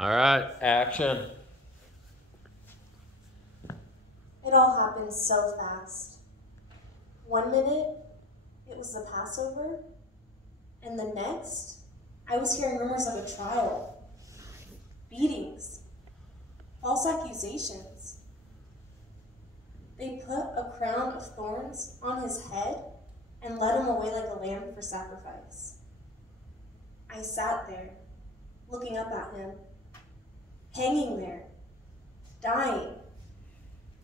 All right, action. It all happened so fast. 1 minute, it was the Passover, and the next, I was hearing rumors of a trial, beatings, false accusations. They put a crown of thorns on his head and led him away like a lamb for sacrifice. I sat there, looking up at him, hanging there, dying,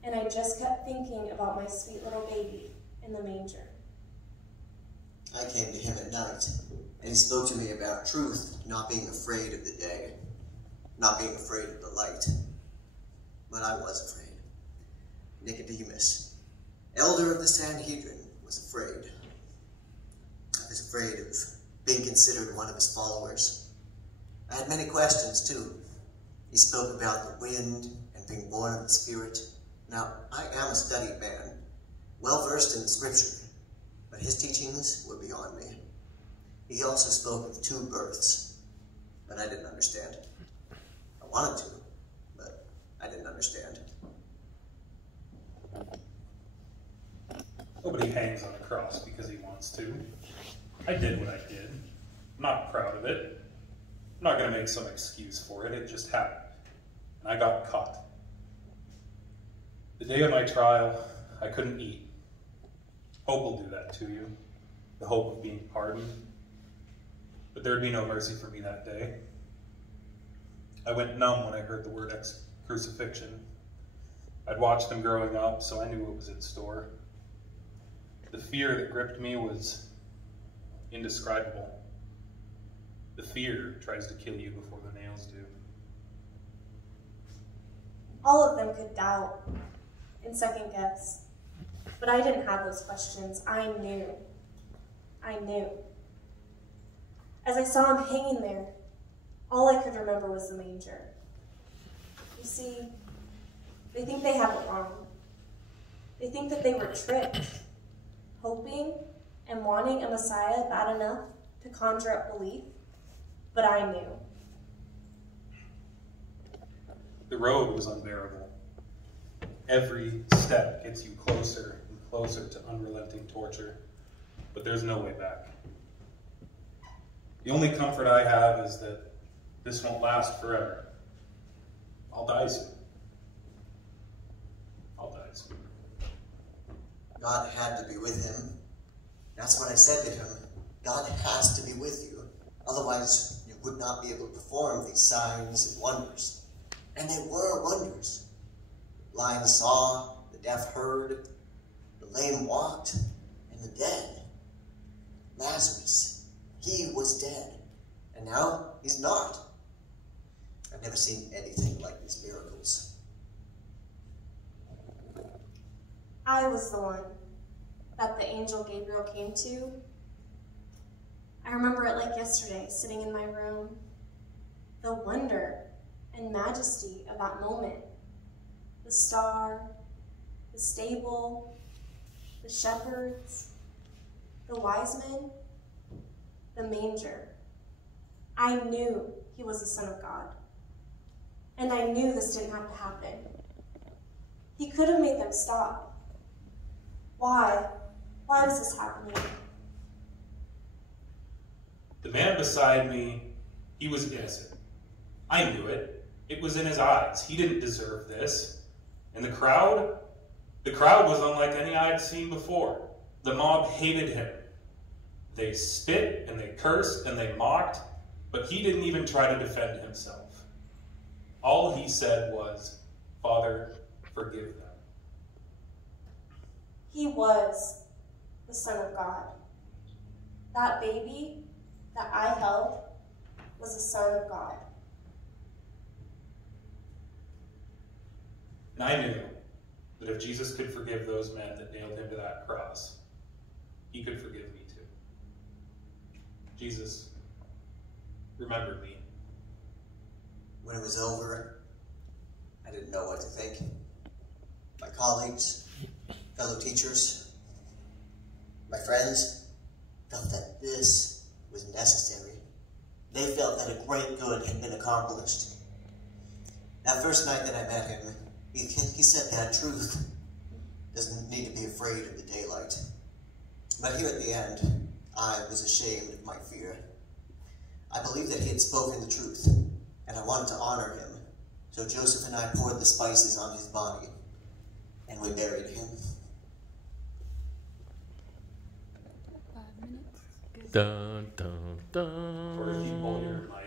and I just kept thinking about my sweet little baby in the manger. I came to him at night, and he spoke to me about truth, not being afraid of the day, not being afraid of the light. But I was afraid. Nicodemus, elder of the Sanhedrin, was afraid. I was afraid of being considered one of his followers. I had many questions, too. He spoke about the wind and being born of the Spirit. Now, I am a studied man, well-versed in the Scripture, but his teachings were beyond me. He also spoke of 2 births, but I didn't understand. I wanted to, but I didn't understand. Nobody hangs on a cross because he wants to. I did what I did. I'm not proud of it. I'm not going to make some excuse for it. It just happened. And I got caught. The day of my trial, I couldn't eat. Hope will do that to you. The hope of being pardoned. But there'd be no mercy for me that day. I went numb when I heard the word crucifixion. I'd watched them growing up, so I knew what was in store. The fear that gripped me was indescribable. The fear tries to kill you before the nails do. All of them could doubt and second guess, but I didn't have those questions. I knew. As I saw him hanging there, all I could remember was the manger. You see, they think they have it wrong. They think that they were tricked, hoping and wanting a Messiah bad enough to conjure up belief, but I knew. The road was unbearable. Every step gets you closer and closer to unrelenting torture, but there's no way back. The only comfort I have is that this won't last forever. I'll die soon. God had to be with him. That's what I said to him. God has to be with you. Otherwise, you would not be able to perform these signs and wonders. And they were wonders. The blind saw, the deaf heard, the lame walked, and the dead. Lazarus, he was dead. And now he's not. I've never seen anything like these miracles. I was the one that the angel Gabriel came to. I remember it like yesterday, sitting in my room. The wonder and majesty of that moment. The star, the stable, the shepherds, the wise men, the manger. I knew he was the Son of God. And I knew this didn't have to happen. He could have made them stop. Why? Why was this happening? The man beside me, he was innocent. I knew it. It was in his eyes. He didn't deserve this. And the crowd was unlike any I had seen before. The mob hated him. They spit and they cursed and they mocked, but he didn't even try to defend himself. All he said was, "Father, forgive them." He was the Son of God. That baby that I held was the Son of God. And I knew that if Jesus could forgive those men that nailed him to that cross, he could forgive me too. Jesus, remember me. When it was over, I didn't know what to think. My colleagues, fellow teachers, my friends felt that this was necessary. They felt that a great good had been accomplished. That first night that I met him, he said that truth doesn't need to be afraid of the daylight. But here at the end, I was ashamed of my fear. I believed that he had spoken the truth, and I wanted to honor him. So Joseph and I poured the spices on his body, and we buried him. 5 minutes. Good. Dun, dun, dun. Or if you pull your mic